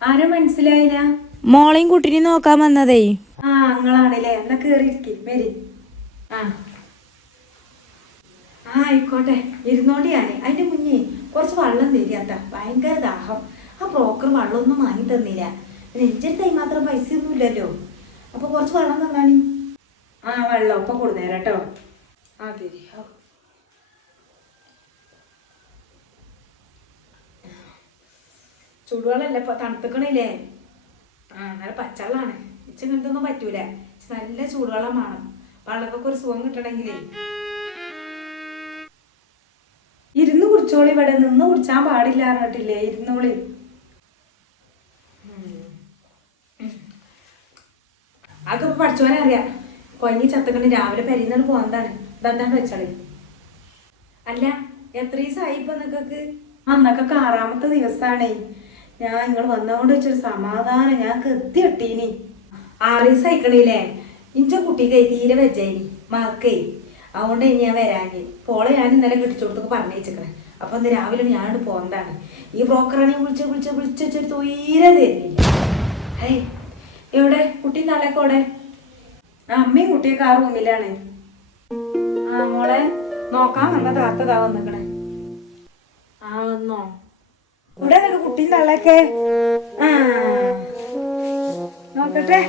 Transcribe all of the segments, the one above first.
ആരും മനസ്സിലായില്ല? മോളെയും കുട്ടിനെയും നോക്കാൻ വന്നതേ. ആ നിങ്ങളാണല്ലേ. എന്നാ കേറിയിരിക്കും വരി. ആ. ആ ആയിക്കോട്ടെ. ഇരുന്നോണ്ട് ഞാൻ. അതിന്റെ മുന്നേ കുറച്ച് വെള്ളം തരികത്ത ഭയങ്കര ദാഹം. ആ ബ്രോക്കർ വെള്ളമൊന്നും വാങ്ങി തന്നില്ല. പിന്നെ തൈ മാത്രം പൈസ ഒന്നും ഇല്ലല്ലോ. അപ്പൊ കുറച്ച് വെള്ളം തന്നാണി. ആ വെള്ളം ഒപ്പം കൊടുത്തേരാട്ടോ ആ തരി ആ. ചൂടുവെള്ളമല്ല ഇപ്പൊ തണുത്തുക്കണില്ലേ? ആ നല്ല പച്ചവെള്ളമാണ് ഇച്ച ഇങ്ങനത്തൊന്നും പറ്റൂല. നല്ല ചൂടുവെള്ളം വേണം. വെള്ളക്കൊക്കെ ഒരു സുഖം കിട്ടണമെങ്കിലേ ഇരുന്ന് കുടിച്ചോളി ഇവിടെ. നിന്ന് കുടിച്ചാൻ പാടില്ല പറഞ്ഞിട്ടില്ലേ? ഇരുന്നോളി. അതൊക്കെ ഇപ്പൊ പഠിച്ചോനെ അറിയാം. കൊഞ്ഞി ചത്തക്കണ്. രാവിലെ പെരിന്നാണ് പോകുന്നതാണ് ഇതെന്താണ് വെച്ചാളി. അല്ല എത്ര ദിവസമായി ഇപ്പൊ നിങ്ങക്ക് അന്നൊക്കെ ആറാമത്തെ ദിവസാണേ. ഞാൻ നിങ്ങൾ വന്നതുകൊണ്ട് വെച്ചൊരു സമാധാനം. ഞാൻ കൃത്യ ഇട്ടീനി ആറ് ദിവസം അയക്കണില്ലേ ഇഞ്ച കുട്ടിക്ക് തീരെ വെച്ചേനി മക്കേ. അതുകൊണ്ട് ഞാൻ വരാഞ്ഞ്. പോളെ ഞാൻ ഇന്നലെ കിട്ടിച്ചോടത്തൊക്കെ പറഞ്ഞു വെച്ചേക്കണേ അപ്പൊ ഇന്ന് രാവിലെ ഞാനോട് പോന്നതാണ്. ഈ ബ്രോക്കറാണെ വിളിച്ച് വിളിച്ച് വിളിച്ച് വെച്ചൊരു തീരെ തരുന്നില്ല. ഹേ എവിടെ? കുട്ടി തലക്കോടെ ആ അമ്മയും കുട്ടിയൊക്കെ ആ റൂമിലാണ്. ആ മോളെ നോക്കാൻ വന്ന താത്തതാ വന്നിക്കണേ. ആ വന്നോ. ഇവിടെ കുട്ടി തള്ളൊക്കെ. ആ. നോക്കട്ടെ.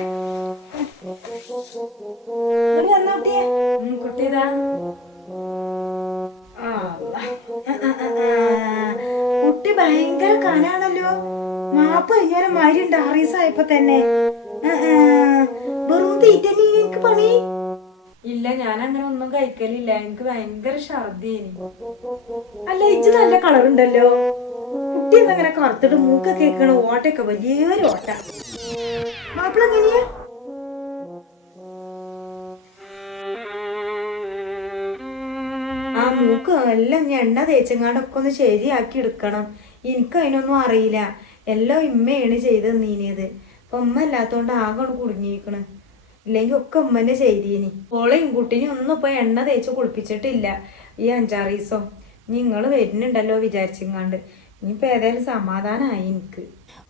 കുട്ടി ഭയങ്കര കനാണല്ലോ. മാപ്പ് കഴിഞ്ഞാൽ മാരിണ്ട് ആറീസായപ്പോ തന്നെ. വെറും തീറ്റ എനിക്ക് പണി? ഇല്ല ഞാൻ അങ്ങനെ ഒന്നും കഴിക്കലില്ല. എനിക്ക് ഭയങ്കര ഛർദിയേനി അല്ല ഇജ്ജ് നല്ല കളർ കുട്ടി അങ്ങനെ കറുത്തിട്ട് മൂക്ക കേൾക്കണ ഓട്ടയൊക്കെ വലിയൊരു ഓട്ട. മാപ്പിള ആ മൂക്ക് എല്ലാം ഞാൻ എണ്ണ തേച്ചങ്ങാണ്ടൊക്കെ ഒന്ന് ശരിയാക്കി എടുക്കണം. എനിക്ക് അതിനൊന്നും അറിയില്ല. എല്ലാം ഇമ്മയാണ് ചെയ്ത് നീനിയത്. അപ്പൊ ഉമ്മ അല്ലാത്തോണ്ട് ആകെ കുടുങ്ങിയിരിക്കണ്. ഇല്ലെങ്കിൽ ഒക്കെ ഉമ്മന്റെ ചെയ്തീനി. ഓളെയും കുട്ടിനെയും ഒന്നും ഇപ്പൊ എണ്ണ തേച്ച് കുളിപ്പിച്ചിട്ടില്ല ഈ അഞ്ചാറ് ദിവസം. നിങ്ങൾ വരുന്നുണ്ടല്ലോ വിചാരിച്ചിങ്ങാണ്ട്. ഇനിയിപ്പോ ഏതായാലും സമാധാനമായി എനിക്ക്.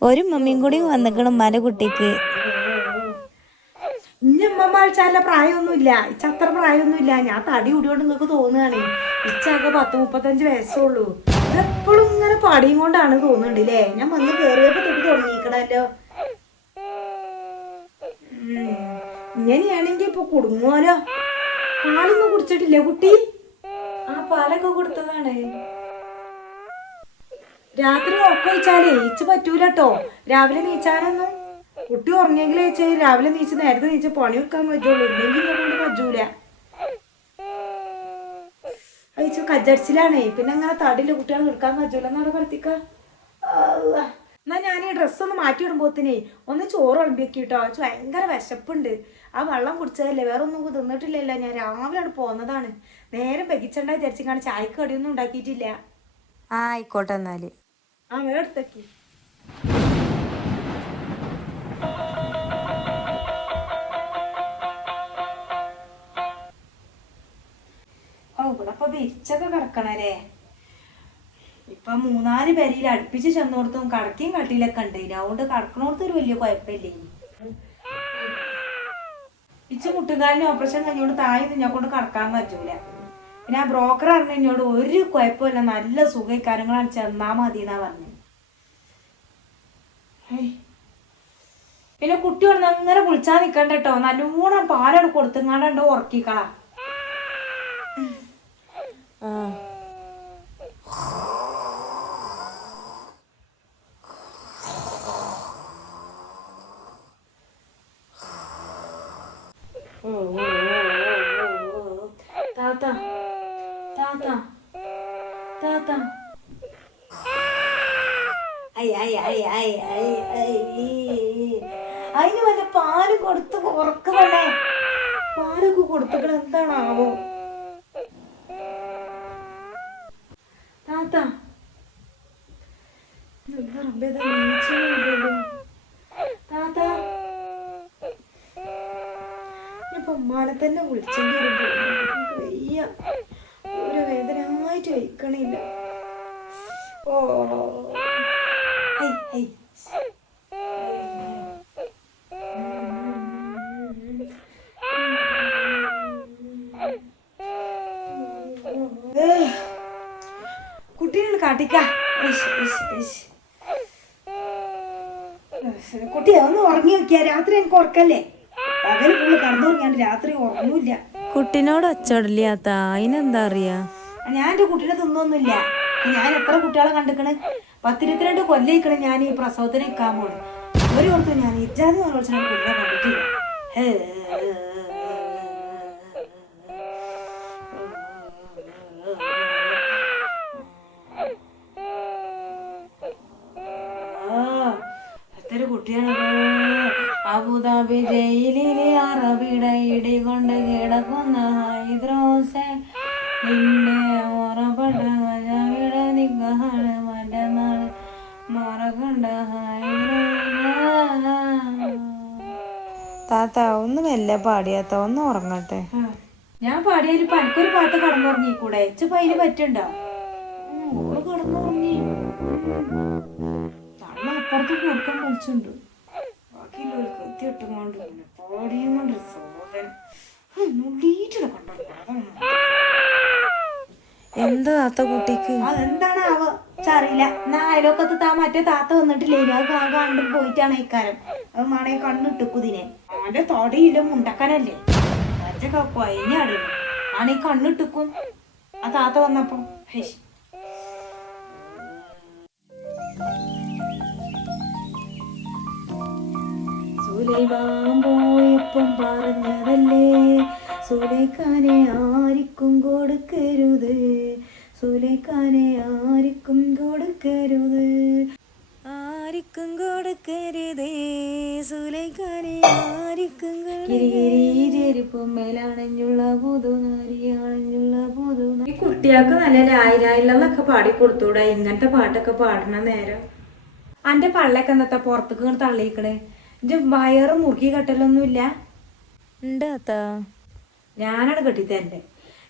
ഒരു മമ്മിയും കൂടി വന്നിക്കണം മല കുട്ടിക്ക്. ഇഞ്ഞമ്മ വായിച്ചാല പ്രായമൊന്നുമില്ല. ഇച്ച അത്ര പ്രായമൊന്നുമില്ല. ഞാൻ തടി കൂടിയോണ്ട് നിങ്ങൾക്ക് തോന്നുകയാണ്. ഇച്ചൊക്കെ പത്ത് മുപ്പത്തഞ്ച് വയസ്സുള്ളൂ. എപ്പോഴും ഇങ്ങനെ പടിയും കൊണ്ടാണ് തോന്നുന്നുണ്ട് ല്ലേ ഞാൻ വന്ന് കേറിയപ്പോ തൊട്ട് തുടങ്ങിക്കണല്ലോ. ഇങ്ങനെയാണെങ്കി ഇപ്പൊ കുടുങ്ങുമല്ലോ പാലൊന്നും കുടിച്ചിട്ടില്ലേ കുട്ടി? ആ പാലൊക്കെ കൊടുത്തതാണ്. രാത്രി ഒക്കെ വെച്ചാലേ ഇച്ച് പറ്റൂലട്ടോ. രാവിലെ നീച്ചാനൊന്നും കുട്ടി ഉറങ്ങിയെങ്കിലേ ചേച്ചി രാവിലെ നീച്ച് നേരത്തെ നീച്ച് പണി വെക്കാൻ പറ്റുള്ളൂ. ഇല്ലെങ്കിൽ കൊണ്ട് പറ്റൂല. അയച്ചു കജ്ജടിച്ചിലാണേ. പിന്നെ അങ്ങനെ തടിയില്ല കുട്ടികളെ നിൽക്കാൻ പറ്റൂല എന്നാണ് പഠിപ്പിക്ക എന്നാ ഞാൻ ഈ ഡ്രസ്സ് ഒന്ന് മാറ്റി ഇടുമ്പോത്തിനേ ഒന്ന് ചോറ് വിളമ്പിക്കിട്ടോ ഭയങ്കര വിശപ്പുണ്ട്. ആ വെള്ളം കുടിച്ചതല്ലേ? വേറെ ഒന്നും തിന്നിട്ടില്ലല്ലോ. ഞാൻ രാവിലെ അവിടെ പോന്നതാണ്. നേരെ ബഗിച്ചണ്ട വിചാരിച്ചിങ്ങാണ് ചായക്ക് കടിയൊന്നും ഉണ്ടാക്കിയിട്ടില്ല. ആയിക്കോട്ടെ എന്നാൽ. വേറെ എടുത്തേക്ക് ഓ ഇവിടെ ഇപ്പൊ വിരിച്ചൊക്കെ കിടക്കണല്ലേ. ഇപ്പൊ മൂന്നാൽ പേരിൽ അടുപ്പിച്ച് ചെന്നോടത്തും കടക്കയും കട്ടിയിലൊക്കെ ഉണ്ട്. അതുകൊണ്ട് കടക്കണോടത്ത് ഒരു വലിയ കുഴപ്പമില്ലേ ഇച്ച് മുട്ടുകാലിന് ഓപ്പറേഷൻ കഴിഞ്ഞോണ്ട് താഴെ നിന്നെ കൊണ്ട് കടക്കാൻ പറ്റൂല. പിന്നെ ആ ബ്രോക്കർ പറഞ്ഞു എന്നോട് ഒരു കുഴപ്പമില്ല നല്ല സുഖക്കാരങ്ങളാണ് ചെന്നാ മതി എന്നാ പറഞ്ഞു പിന്നെ കുട്ടി പറഞ്ഞു അങ്ങനെ കുളിച്ചാ നിക്കണ്ട കേട്ടോ. നല്ലോണം പാലാണ് കൊടുത്തുങ്ങാണ്ടോ ഉറക്കിക്കളാ ആ താത്ത താത്ത താത്ത ഐ ഐ ഐ ഐ ഐ ഐ അതിന് വല്ല പാൽ കൊടുത്ത് ഉറക്കുന്നുണ്ടോ? പാലൊക്കെ കൊടുത്തുകൾ എന്താണാവോ? താത്ത. താത്ത ഇപ്പൊ ഉമ്മാനെ തന്നെ വിളിച്ചേണ്ടി വരും വയ്യ. ഒരു വേദനയായിട്ട് വയ്ക്കണില്ല. ഓ ഹൈ ഹൈ. നോക്കിയാ രാത്രി എനിക്ക് ഉറക്കല്ലേ? പകൽ ഫുള്ള് കടന്നുറങ്ങിയാണ്ട് രാത്രി ഉറങ്ങൂല്ല. കുട്ടിനോട് ഒച്ചടല്ലാത്ത അതിനെന്താ അറിയാ? ഞാൻ എന്റെ കുട്ടീനെ തിന്നൊന്നുമില്ല. ഞാൻ എത്ര കുട്ടികളെ കണ്ടിക്കണ്? പത്തിരുപത്തിരണ്ട് കൊല്ലിക്കണ് ഞാൻ ഈ പ്രസവത്തിന് നിൽക്കാൻ പോണ് ഒരു ഓർത്ത് ഞാൻ ഇജാതി കുട്ടിനെ കണ്ടിട്ടില്ല ഹേ. ആ, അബുദാബി ജയിലിലെ അറബിട ഇടി കൊണ്ട് കിടക്കുന്ന ഹൈദ്രോസെ. നിന്റെ താത്ത ഒന്ന് മെല്ലെ പാടിയാത്ത ഒന്ന് ഉറങ്ങട്ടെ. ഞാൻ പാടിയാലും ഇപ്പൊ എനിക്കൊരു പാട്ട് കടന്നുറങ്ങിക്കൂടെ? H pile പറ്റുണ്ടോ? കടന്നുറങ്ങി അപ്പുറത്ത് കൊടുക്കാൻ കളിച്ചുണ്ട് ബാക്കിയുള്ളവർക്ക് എത്തിയിട്ടുകൊണ്ട് പാടിയും കൊണ്ട്. സോദൻ നുള്ളീറ്റിടെ കണ്ടോ. എന്താ താത്ത കുട്ടിക്ക്? അതെന്താണ് എന്നാ അയലോക്കത്ത് താ മറ്റേ താത്ത വന്നിട്ടില്ലേ? അത് കണ്ടിട്ട് കണ്ടു പോയിട്ടാണ് ഇക്കാരം. അത് മാണെ കണ്ണിട്ട് കുതിനെ അവന്റെ തൊടയില്ല മുണ്ടക്കനല്ലേ? മറ്റേ കൊയഞ്ഞാടുന്നു ആണെ കണ്ണിട്ടുക്കും. ആ താത്ത വന്നപ്പോ ഹേയ്. സുലൈമാൻ പോയപ്പം പറഞ്ഞതല്ലേ? സുലേഖാനെ ആർക്കും കൊടുക്കരുത്. സുലേഖാനെ ആർക്കും കൊടുക്കരുത്. ആർക്കും കൊടുക്കരുതേ. സുലേഖാനെ ആർക്കും കിരികിരി ചെരുപ്പും മേലാണഞ്ഞുള്ള പുതുനാരിയാണഞ്ഞുള്ള പുതു ഈ കുട്ടികൾക്ക് നല്ല രായിരായില്ലെന്നൊക്കെ പാടി കൊടുത്തൂടെ? ഇങ്ങനത്തെ പാട്ടൊക്കെ പാടണ നേരം. അന്റെ പള്ളൊക്കെ എന്നത്തെ പുറത്തേക്ക് തള്ളിയിക്കണേ? ഇന്റെ വയറ് മുറുക്കി കെട്ടലൊന്നുമില്ല. ഉണ്ട് താത്ത ഞാനാണ് കെട്ടിത്തരണ്ടേ.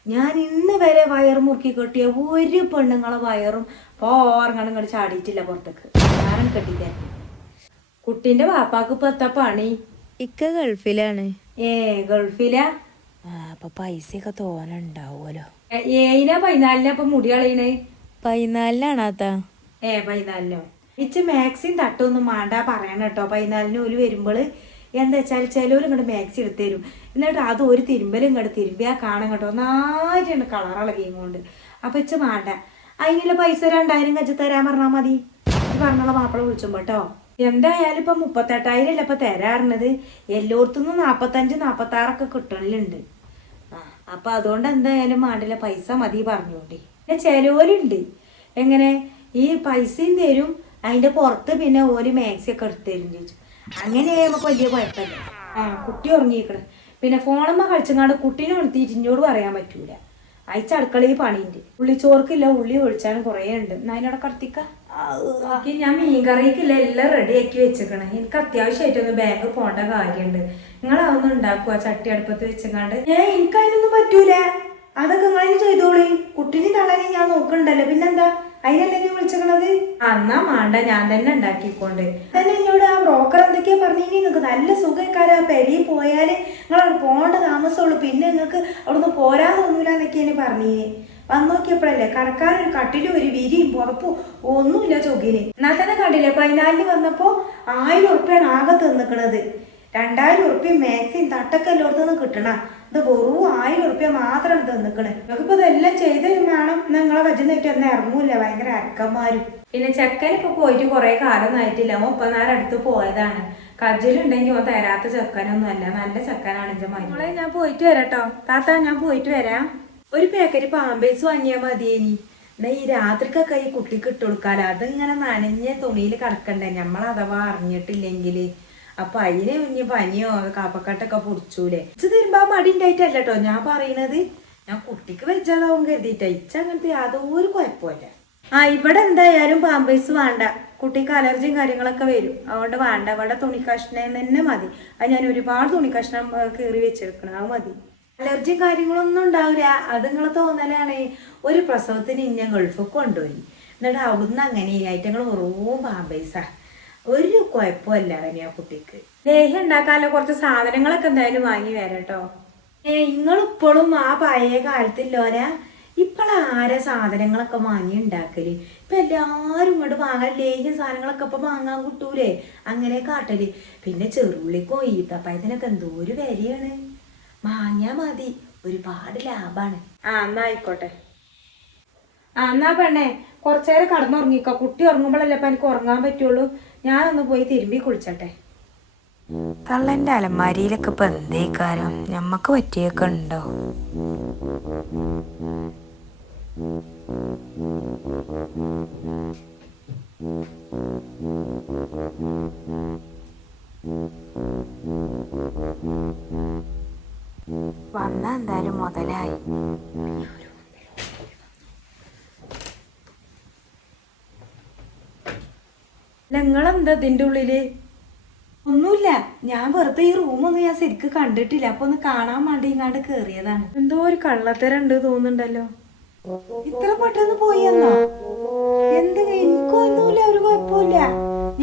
ഞാൻ ഇന്ന് വരെ വയർ മുറുക്കി കെട്ടിയ ഒരു പെണ്ണുങ്ങളെ വയറും പോറങ്ങണം കണ്ട് ചാടിയിട്ടില്ല പുറത്തേക്ക്. ഞാനാണ് കെട്ടിത്തരണ്ടേ. കുട്ടിന്റെ വാപ്പാക്ക് ഇപ്പൊ എത്താ പണി? ഇക്ക ഗൾഫിലാണ്. ഏ ഗൾഫിലാ? അപ്പൊ പൈസയൊക്കെ തോനുണ്ടാവുമല്ലോ തോന്നണ്ടാവുമല്ലോ ഏയിനാ പതിനാലിനാ ഇപ്പൊ മുടി കളയണേ? പതിനാലിനാണ് അതാ ഏ പതിനാലിനോ ഇച്ച് മാക്സിൻ തട്ടൊന്നും വേണ്ട പറയണം കേട്ടോ. പതിനാലിന് ഒരു വരുമ്പോൾ എന്താ വെച്ചാൽ ചിലവർ ഇങ്ങോട്ട് മാക്സി എടുത്തു തരും. എന്നിട്ട് അത് ഒരു തിരുമ്പലും ഇങ്ങോട്ട് തിരുമ്പിയാ കാണാൻ കേട്ടോ. ഒന്നായിട്ടാണ് കളറുള്ള ഗെയിം കൊണ്ട്. അപ്പൊ ഇച്ച് വേണ്ട അതിനുള്ള പൈസ രണ്ടായിരം കച്ച് തരാൻ പറഞ്ഞാൽ മതി. പറഞ്ഞുള്ള മാപ്പിള വിളിച്ചും കേട്ടോ എന്തായാലും ഇപ്പൊ മുപ്പത്തെട്ടായിരം അല്ല ഇപ്പൊ തരാറുന്നത് എല്ലായിടത്തുനിന്നും നാപ്പത്തഞ്ച് നാപ്പത്തി ആറൊക്കെ കിട്ടലുണ്ട്. ആ അപ്പൊ അതുകൊണ്ട് എന്തായാലും മാണ്ടില്ല. പൈസ മതി പറഞ്ഞോണ്ടി. പിന്നെ ചിലവരുണ്ട് എങ്ങനെ? ഈ പൈസയും തരും. അതിന്റെ പുറത്ത് പിന്നെ ഓര് മാക്സി ഒക്കെ എടുത്തു തരും ചോദിച്ചു. അങ്ങനെ നമുക്ക് വലിയ കുഴപ്പമില്ല. ആ കുട്ടി ഉറങ്ങിയിരിക്കണം. പിന്നെ ഫോണമ്മ കളിച്ചങ്ങാണ്ട് കുട്ടീനെ ഉണർത്തിയിട്ട് ഇഞ്ഞോട് പറയാൻ പറ്റൂല. അയച്ച അടുക്കളയിൽ പണിയുണ്ട്. ഉള്ളി ചോർക്കില്ല ഉള്ളി ഒഴിച്ചാലും കുറേ ഉണ്ട്. എന്നാ അതിനോട് കടത്തിക്ക? ഞാൻ മീൻകറിക്കില്ല എല്ലാം റെഡി ആക്കി വെച്ചേക്കണേ എനിക്ക് അത്യാവശ്യമായിട്ടൊന്ന് ബാഗ് പോണ്ട കാര്യമുണ്ട്. നിങ്ങൾ അതൊന്നും ഉണ്ടാക്കുക ചട്ടി അടുപ്പത്ത് വെച്ചങ്ങാണ്ട്? ഞാൻ എനിക്ക് അതിനൊന്നും പറ്റൂല. അതൊക്കെ നിങ്ങളതിന് ചെയ്തോളി. കുട്ടീനെ തളനെ ഞാൻ നോക്കണ്ടല്ലോ പിന്നെന്താ? അതിനല്ലേ നീ വിളിച്ചിരിക്കണത് അന്നാ മാണ്ട ഞാൻ തന്നെ ഉണ്ടാക്കിക്കൊണ്ട്. തന്നെ എന്നോട് ആ ബ്രോക്കർ എന്തൊക്കെയാ പറഞ്ഞു? നിങ്ങൾക്ക് നല്ല സുഖക്കാരാ പെരി പോയാൽ നിങ്ങൾ പോകേണ്ട താമസമുള്ളൂ. പിന്നെ നിങ്ങൾക്ക് അവിടുന്ന് പോരാൻ തോന്നൂല എന്നൊക്കെയാണ് പറഞ്ഞേ. വന്ന് നോക്കിയപ്പോഴല്ലേ കടക്കാരൻ ഒരു കട്ടിലും ഒരു വിരിയും പുറപ്പും ഒന്നുമില്ല ചൊകിന്. എന്നാൽ തന്നെ കണ്ടില്ലേ പതിനാലിന് വന്നപ്പോ ആയിരം ഉറുപ്പിയാണ് ആകെ തിന്നിക്കണത്. രണ്ടായിരം ഉറുപ്പ്യ മാക്സിം തട്ടൊക്കെ എല്ലായിടത്തുനിന്ന് കിട്ടണ. ഇത് വെറും ആയിരം ഉറുപ്പ്യ മാത്രം തന്നിക്കണേ. നമുക്കിപ്പോ ഇതെല്ലാം ചെയ്ത് വേണം നിങ്ങളെ വജനായിട്ട് ഒന്നും ഇറങ്ങൂല. ഭയങ്കര അക്കന്മാരും പിന്നെ ചെക്കൻ ഇപ്പൊ പോയിട്ട് കുറെ കാലം ആയിട്ടില്ല അടുത്ത് പോയതാണ്. കജ്ജിലുണ്ടെങ്കിൽ ഓൻ തരാത്ത ചെക്കനൊന്നും അല്ല നല്ല ചെക്കനാണ് എന്റെ മരുമോളെ ഞാൻ പോയിട്ട് വരാട്ടോ. താത്ത ഞാൻ പോയിട്ട് വരാം. ഒരു പാക്കറ്റ് പാമ്പേസ് വാങ്ങിയാൽ മതിയേനി. എന്നാ ഈ രാത്രിക്കൊക്കെ ഈ കുട്ടിക്ക് ഇട്ട് കൊടുക്കാലോ. അതിങ്ങനെ നനഞ്ഞ തുണിയിൽ കിടക്കണ്ടേ? നമ്മൾ അഥവാ അറിഞ്ഞിട്ടില്ലെങ്കിൽ. അപ്പൊ അതിന് ഇനി പനിയോ കാപ്പക്കാട്ടൊക്കെ പൊടിച്ചൂലേ. ഇച്ച് തരുമ്പോ മടി ഉണ്ടായിട്ടല്ല കേട്ടോ ഞാൻ പറയണത്. ഞാൻ കുട്ടിക്ക് വെച്ചാലാവും കരുതിയിട്ടാ. ഇച്ച അങ്ങനത്തെ യാതൊരു കുഴപ്പമില്ല ആ ഇവിടെ എന്തായാലും പാമ്പേഴ്സ് വേണ്ട. കുട്ടിക്ക് അലർജിയും കാര്യങ്ങളൊക്കെ വരും. അതുകൊണ്ട് വേണ്ട. ഇവിടെ തുണി കഷ്ണം തന്നെ മതി. അത് ഞാൻ ഒരുപാട് തുണി കഷ്ണം ഏ, കീറി വെച്ചെടുക്കണം. അത് മതി. അലർജിയും കാര്യങ്ങളൊന്നും ഉണ്ടാവില്ല. അത് നിങ്ങൾ തോന്നലാണ്. ഒരു പ്രസവത്തിന് ഇന്ന ഗൾഫ് കൊണ്ടുപോയി. എന്നിട്ട് അവിടുന്ന് അങ്ങനെ ഐറ്റങ്ങൾ വെറും പാമ്പേഴ്സാ ഒരു കുഴപ്പമില്ല ആ കുട്ടിക്ക്. ലേഹ്യം ഉണ്ടാക്കാനുള്ള കുറച്ച് സാധനങ്ങളൊക്കെ എന്തായാലും വാങ്ങി വരാം ഏ ഇപ്പോഴും ആ പഴയ കാലത്തില്ലോരാ? ഇപ്പോഴാരെ സാധനങ്ങളൊക്കെ വാങ്ങി ഉണ്ടാക്കൽ? ഇപ്പൊ എല്ലാരും ഇങ്ങോട്ട് വാങ്ങാൻ ലേഹ്യ സാധനങ്ങളൊക്കെ ഇപ്പൊ വാങ്ങാൻ കിട്ടൂലേ? അങ്ങനെ കാട്ടൽ. പിന്നെ ചെറുള്ളിക്കോ ഈത്തപ്പഴത്തിനൊക്കെ എന്തോരു വിലയാണ്. വാങ്ങിയാ മതി. ഒരുപാട് ലാഭാണ്. ആ എന്നാ ആയിക്കോട്ടെ. ആ എന്നാ പെണ്ണേ കുറച്ചേരെ കടന്നുറങ്ങിക്കോ. കുട്ടി ഉറങ്ങുമ്പോഴല്ലേ അപ്പൊ എനിക്ക് ഉറങ്ങാൻ പറ്റുള്ളൂ. ഞാനൊന്ന് പോയി തിരുമ്പി കുളിച്ചട്ടെ. തള്ളന്റെ അലമാരിയിലൊക്കെ ഇപ്പൊ എന്തേക്കാരം? ഞമ്മക്ക് പറ്റിയൊക്കെ ഉണ്ടോ? വന്ന എന്തായാലും മുതലായി. നിങ്ങളെന്താ ഇതിന്റെ ഉള്ളിൽ? ഒന്നുമില്ല. ഞാൻ വെറുതെ ഈ റൂമൊന്നും ഞാൻ ശരിക്ക് കണ്ടിട്ടില്ല. അപ്പൊ ഒന്ന് കാണാൻ വേണ്ടി ഇങ്ങാണ്ട് കേറിയതാണ്. എന്തോ ഒരു കള്ളത്തരം ഉണ്ട് തോന്നുന്നുണ്ടല്ലോ. ഇത്ര പെട്ടെന്ന് പോയി എന്നോ? എന്ത്? എനിക്കൊന്നുമില്ല ഒരു കുഴപ്പമില്ല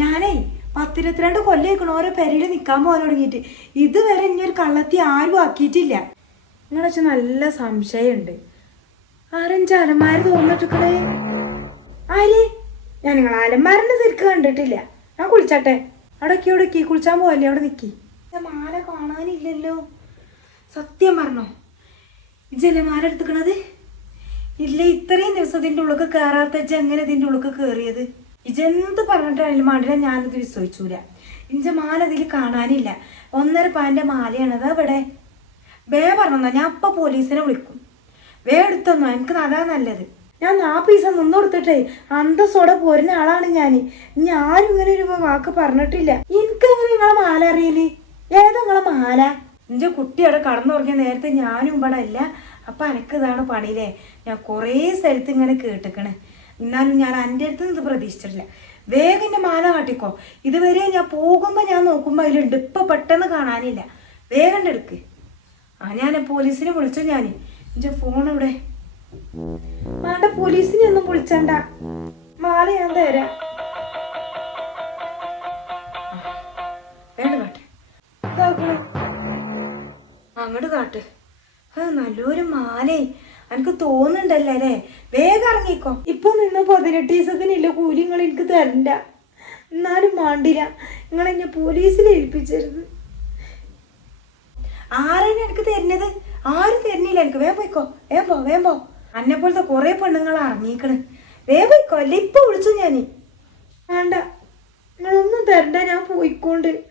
ഞാനേ പത്തിരുപത്തിരണ്ട് കൊല്ലേക്കണ ഓരോ പെരയിൽ നിക്കാൻ പോകാൻ തുടങ്ങിയിട്ട്. ഇതുവരെ ഇനി ഒരു കള്ളത്തി ആരും ആക്കിയിട്ടില്ല. നിങ്ങളെ വെച്ചാൽ നല്ല സംശയമുണ്ട്. ആരും അലമാര് തോന്നിട്ടിക്കണേ ആര്? ഞാൻ നിങ്ങൾ അലമാരന്റെ ശരിക്ക് കണ്ടിട്ടില്ല. ഞാൻ കുളിച്ചട്ടെ. അവിടേക്ക് അവിടേക്ക് കുളിച്ചാൻ പോവല്ലേ അവിടെ ഞാൻ മാല കാണാനില്ലല്ലോ. സത്യം പറഞ്ഞോ? ഇജല്ലേ മാല എടുത്തുക്കണത്? ഇല്ല ഇത്രയും ദിവസം ഇതിന്റെ ഉള്ളിൽ കയറാത്ത എങ്ങനെ ഇതിന്റെ ഉള്ളിൽ കയറിയത് ഇജെന്ത് പറഞ്ഞിട്ടാണെങ്കിലും മാണ്ടില്ല ഞാനിത് വിശ്വസിച്ചൂല. ഇഞ്ച മാല ഇതിൽ കാണാനില്ല. ഒന്നര പാന്റെ മാലയാണ് അതാ അവിടെ വേ പറഞ്ഞാ ഞാൻ അപ്പൊ പോലീസിനെ വിളിക്കും. വേ എടുത്തൊന്നോ എനിക്ക് അതാ നല്ലത്. ഞാൻ നാപ്പീസ നിന്ന് കൊടുത്തിട്ടേ അന്തസ്സോടെ പോരുന്ന ആളാണ് ഞാൻ ഞാനും ഇങ്ങനെ ഒരു വാക്ക് പറഞ്ഞിട്ടില്ല. എനിക്ക് എങ്ങനെ നിങ്ങളെ മാല അറിയില്ലേ ഏതാ നിങ്ങളെ മാല? എന്റെ കുട്ടി അവിടെ കടന്നുറങ്ങിയ നേരത്തെ ഞാനും ഇവിടെ അല്ല. അപ്പൊ എനക്ക് ഇതാണ് പണിയില്ലേ? ഞാൻ കുറേ സ്ഥലത്ത് ഇങ്ങനെ കേട്ടിക്കണേ. എന്നാലും ഞാൻ എന്റെ അടുത്ത് നിന്ന് പ്രതീക്ഷിച്ചിട്ടില്ല. വേഗം എന്റെ മാല കാട്ടിക്കോ. ഇതുവരെ ഞാൻ പോകുമ്പോ ഞാൻ നോക്കുമ്പോ അതിലുണ്ട്. ഇപ്പൊ പെട്ടെന്ന് കാണാനില്ല. വേഗം എടുക്ക്. ആ ഞാൻ പോലീസിനെ വിളിച്ചു ഞാൻ എന്റെ ഫോൺ ഇവിടെ വേണ്ട പോലീസിനെ ഒന്നും വിളിച്ചണ്ട. മാല ഞാൻ തരാം. വേണ്ട കാട്ടെ. അങ്ങോട്ട് കാട്ട്. നല്ലൊരു മാലേ. എനിക്ക് തോന്നുന്നുണ്ടല്ലേ അല്ലേ? വേഗം ഇറങ്ങിക്കോ. ഇപ്പൊ നിന്ന് പതിനെട്ട് ദിവസത്തിനില്ല കൂലി നിങ്ങൾ എനിക്ക് തരണ്ട. എന്നാലും മാണ്ടില്ല. നിങ്ങൾ എന്നെ പോലീസിൽ ഏൽപ്പിച്ചരുത്. ആരാണ് എനിക്ക് തരുന്നത്? ആരും തരുന്നില്ല എനിക്ക് വേഗം പോയിക്കോ. വേഗം പോ വേഗം പോ. അന്നെ പോലത്തെ കുറെ പെണ്ണുങ്ങൾ ഇറങ്ങിക്കണ്. വേഗം പോയിക്കോ അല്ല ഇപ്പൊ വിളിച്ചു ഞാൻ. വേണ്ട. നിങ്ങളൊന്നും തരണ്ട ഞാൻ പോയിക്കൊണ്ട്.